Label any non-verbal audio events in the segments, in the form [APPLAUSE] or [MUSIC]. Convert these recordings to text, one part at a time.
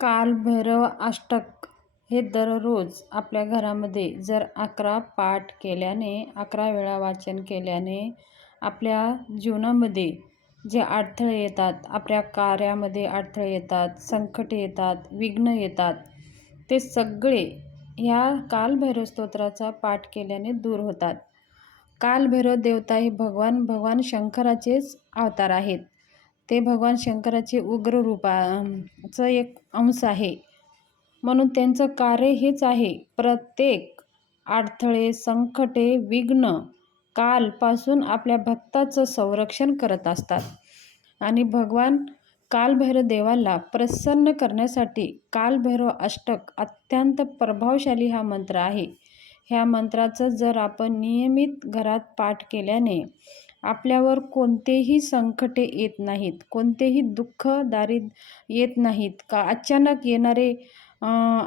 काल भैरव अष्टक हे दररोज आपल्या घरामध्ये जर अकरा पाठ केल्याने अकरा वेळा वाचन केल्याने आपल्या जीवनामध्ये जे अडथळे येतात आपल्या कार्यामध्ये अडथळे येतात संकटे येतात विघ्न येतात ते सगळे ह्या कालभैरव स्तोत्राचा पाठ केल्याने दूर होतात. कालभैरव देवता हे भगवान भगवान शंकराचेच अवतार आहेत. ते भगवान शंकराचे उग्र रूपाचं एक अंश आहे. म्हणून त्यांचं कार्य हेच आहे. प्रत्येक अडथळे संकटे विघ्न कालपासून आपल्या भक्ताचं संरक्षण करत असतात. आणि भगवान कालभैरव देवाला प्रसन्न करण्यासाठी कालभैरव अष्टक अत्यंत प्रभावशाली हा मंत्र आहे. ह्या मंत्राचं जर आपण नियमित घरात पाठ केल्याने आपल्यावर कोणतेही संकटे येत नाहीत कोणतेही दुःख दारिद येत नाहीत का अचानक येणारे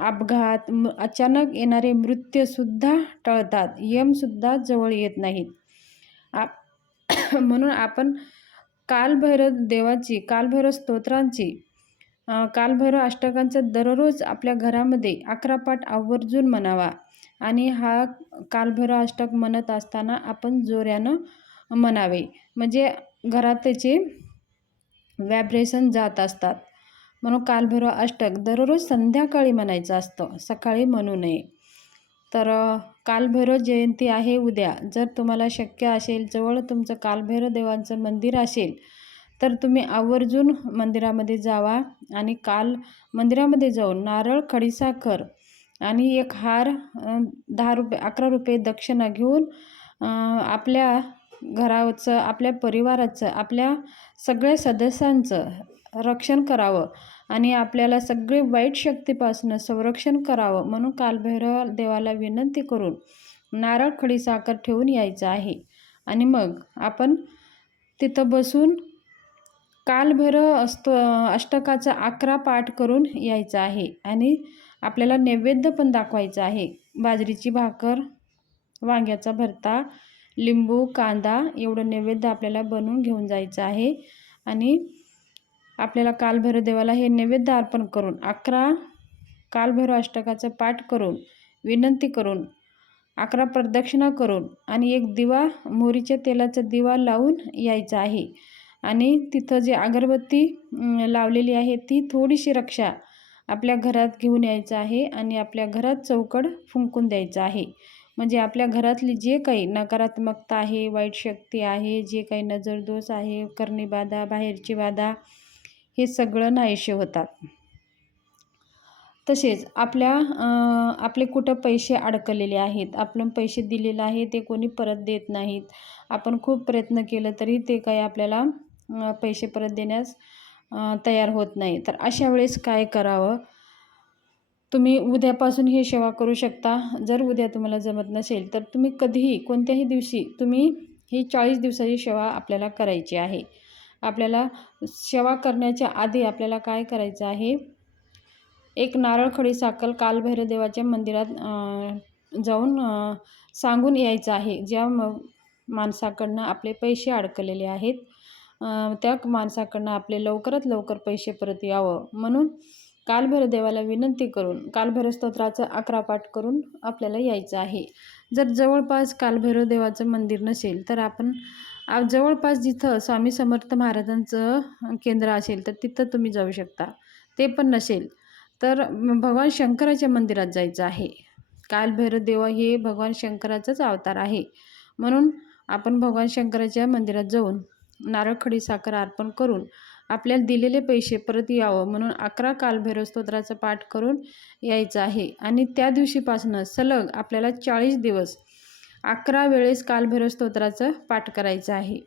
अपघात अचानक येणारे मृत्यूसुद्धा टळतात यमसुद्धा जवळ येत नाहीत. आप [COUGHS] म्हणून आपण कालभैरव देवाची कालभैरव स्तोत्रांची कालभैरव अष्टकांचा दररोज आपल्या घरामध्ये अकरा पाठ आवर्जून म्हणावा. आणि हा कालभैरव अष्टक म्हणत असताना आपण जोऱ्यानं म्हणावे. म्हणजे घरात त्याचे व्हायब्रेशन जात असतात. म्हणून कालभैरव अष्टक दररोज संध्याकाळी म्हणायचं असतं. सकाळी म्हणू नये. तर कालभैरव जयंती आहे उद्या. जर तुम्हाला शक्य असेल जवळ तुमचं कालभैरव देवांचं मंदिर असेल तर तुम्ही आवर्जून मंदिरामध्ये जावा आणि काल मंदिरामध्ये जाऊन नारळ खडीसाखर आणि एक हार दहा रुपये अकरा रुपये दक्षिणा घेऊन आपल्या घराचं आपल्या परिवाराचं आपल्या सगळ्या सदस्यांचं रक्षण करावं आणि आपल्याला सगळे वाईट शक्तीपासून संरक्षण करावं म्हणून कालभैरव देवाला विनंती करून नारळ खडी साखर ठेवून यायचं आहे. आणि मग आपण तिथं बसून कालभैरव अस्त अष्टकाचा अकरा पाठ करून यायचं आहे आणि आपल्याला नैवेद्य पण दाखवायचं आहे. बाजरीची भाकर वांग्याचा भरता लिंबू कांदा एवढं नैवेद्य आपल्याला बनवून घेऊन जायचं आहे आणि आपल्याला कालभैरव देवाला हे नैवेद्य अर्पण करून अकरा कालभैरव अष्टकाचं पाठ करून विनंती करून अकरा प्रदक्षिणा करून आणि एक दिवा मोहरीच्या तेलाचा दिवा लावून यायचा आहे. आणि तिथं जे अगरबत्ती लावलेली आहे ती थोडीशी रक्षा आपल्या घरात घेऊन यायचं आहे आणि आपल्या घरात चौकड फुंकून द्यायचं आहे. म्हणजे आपल्या घरातली जे काही नकारात्मकता आहे वाईट शक्ती आहे जे काही नजरदोष आहे करणीबाधा बाहेरची बाधा हे सगळं नाहीशे होतात. तसेच आपल्या आपले कुठं पैसे अडकलेले आहेत आपण पैसे दिलेले आहे ते कोणी परत देत नाहीत. आपण खूप प्रयत्न केलं तरी ते काही आपल्याला पैसे परत देण्यास तयार होत नाही. तर अशा वेळेस काय करावं? तुम्ही उद्यापासून ही सेवा करू शकता. जर उद्या तुम्हाला जमत नसेल तर तुम्ही कधीही कोणत्याही दिवशी तुम्ही ही चाळीस दिवसाची सेवा आपल्याला करायची आहे. आपल्याला सेवा करण्याच्या आधी आपल्याला काय करायचं आहे? एक नारळ खडी साखर कालभैरव देवाच्या मंदिरात जाऊन सांगून यायचं आहे. ज्या म माणसाकडनं आपले पैसे अडकलेले आहेत त्या माणसाकडनं आपले लवकरात लवकर पैसे परत यावं. म्हणून कालभैरव देवाला विनंती करून कालभैरव स्तोत्राचं अकरा पाठ करून आपल्याला यायचं आहे. जर जवळपास कालभैरव देवाचं मंदिर नसेल तर आपण जवळपास जिथं स्वामी समर्थ महाराजांचं केंद्र असेल तर तिथं तुम्ही जाऊ शकता. ते पण नसेल तर भगवान शंकराच्या मंदिरात जायचं आहे. कालभैरव देवा हे भगवान शंकराचाच अवतार आहे. म्हणून आपण भगवान शंकराच्या मंदिरात जाऊन नारळखडी साखर अर्पण करून आपल्याला दिलेले पैसे परत यावं म्हणून अकरा कालभैरव स्तोत्राचं पाठ करून यायचं आहे. आणि त्या दिवशीपासनं सलग आपल्याला चाळीस दिवस अकरा वेळेस कालभैरव स्तोत्राचं पाठ करायचं आहे.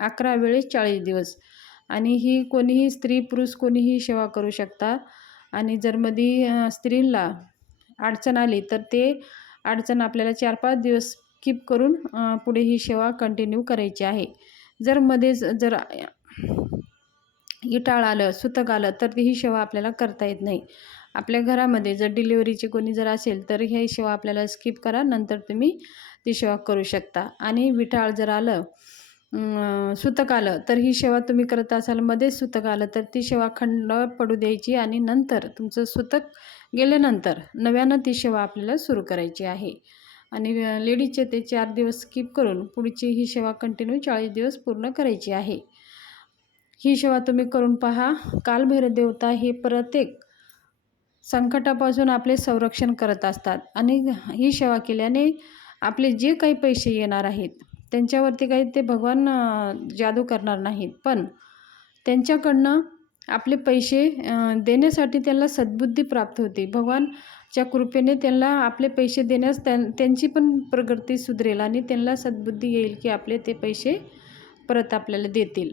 अकरा वेळेस चाळीस दिवस. आणि ही कोणीही स्त्री पुरुष कोणीही सेवा करू शकता. आणि जर मध्ये स्त्रीला अडचण आली तर ते अडचण आपल्याला चार पाच दिवस कीप करून पुढे ही सेवा कंटिन्यू करायची आहे. जर मध्येच जर इटाळ आलं सुतक आलं तर ही सेवा आपल्याला करता येत नाही. आपल्या घरामध्ये जर डिलिव्हरीची कोणी जर असेल तर ही सेवा आपल्याला स्किप करा नंतर तुम्ही ती सेवा करू शकता. आणि विटाळ जर आलं सुतक आलं तर ही सेवा तुम्ही करत असाल मध्येच सुतक आलं तर ती सेवा खंड पडू द्यायची आणि नंतर तुमचं सुतक गेल्यानंतर नव्यानं ती सेवा आपल्याला सुरू करायची आहे. आणि लेडीजचे ते चार दिवस स्किप करून पुढची ही सेवा कंटिन्यू चाळीस दिवस पूर्ण करायची आहे. ही सेवा तुम्ही करून पहा. कालभैरव देवता हे प्रत्येक संकटापासून आपले संरक्षण करत असतात आणि ही सेवा केल्याने आपले जे काही पैसे येणार आहेत त्यांच्यावरती काही ते भगवान जादू करणार नाहीत. पण त्यांच्याकडनं आपले पैसे देण्यासाठी त्यांना सद्बुद्धी प्राप्त होते. भगवानच्या कृपेने त्यांना आपले पैसे देण्यास त्यां त्यांची पण प्रगती सुधरेल आणि त्यांना सद्बुद्धी येईल की आपले ते पैसे परत आपल्याला देतील.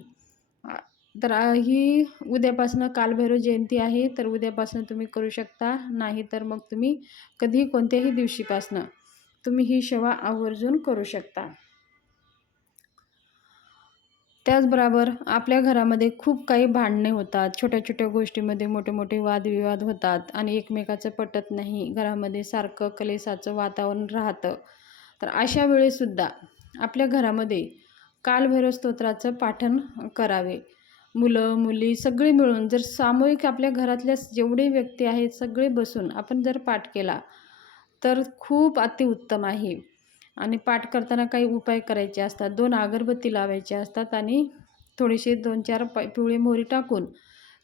तर ही उद्यापासनं कालभैरव जयंती आहे तर उद्यापासनं तुम्ही करू शकता. नाही तर मग तुम्ही कधीही कोणत्याही दिवशीपासनं तुम्ही ही सेवा आवर्जून करू शकता. त्याचबरोबर आपल्या घरामध्ये खूप काही भांडणे होतात. छोट्या छोट्या गोष्टीमध्ये मोठे मोठे वादविवाद होतात आणि एकमेकाचं पटत नाही. घरामध्ये सारखं कलेसाचं वातावरण राहतं. तर अशा वेळेसुद्धा आपल्या घरामध्ये कालभैरव स्तोत्राचं पाठन करावे. मुलं मुली सगळे मिळून जर सामूहिक आपल्या घरातल्या जेवढे व्यक्ती आहेत सगळे बसून आपण जर पाठ केला तर खूप अतिउत्तम आहे. आणि पाठ करताना काही उपाय करायचे असतात. दोन अगरबत्ती लावायचे असतात आणि थोडेसे दोन चार प पिवळे मोहरी टाकून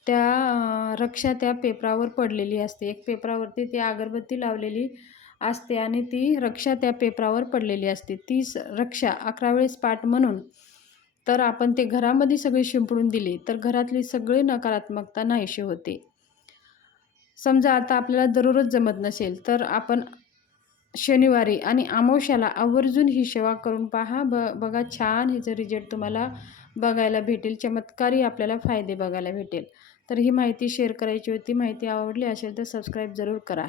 त्या रक्षा त्या पेपरावर पडलेली असते. एक पेपरावरती ती अगरबत्ती लावलेली असते आणि ती रक्षा त्या पेपरावर पडलेली असते. ती स- रक्षा अकरा वेळेस पाठ म्हणून तर आपण ते घरामध्ये सगळी शिंपडून दिली तर घरातली सगळी नकारात्मकता नाहीशी होते. समजा आता आपल्याला दररोज जमत नसेल तर आपण शनिवारी. आणि अमावस्याला आवर्जून ही सेवा करून पहा. ब बघा छान हिचं रिजल्ट तुम्हाला बघायला भेटेल. चमत्कारी आपल्याला फायदे बघायला भेटेल. तर ही माहिती शेअर करायची होती. माहिती आवडली असेल तर सबस्क्राईब जरूर करा.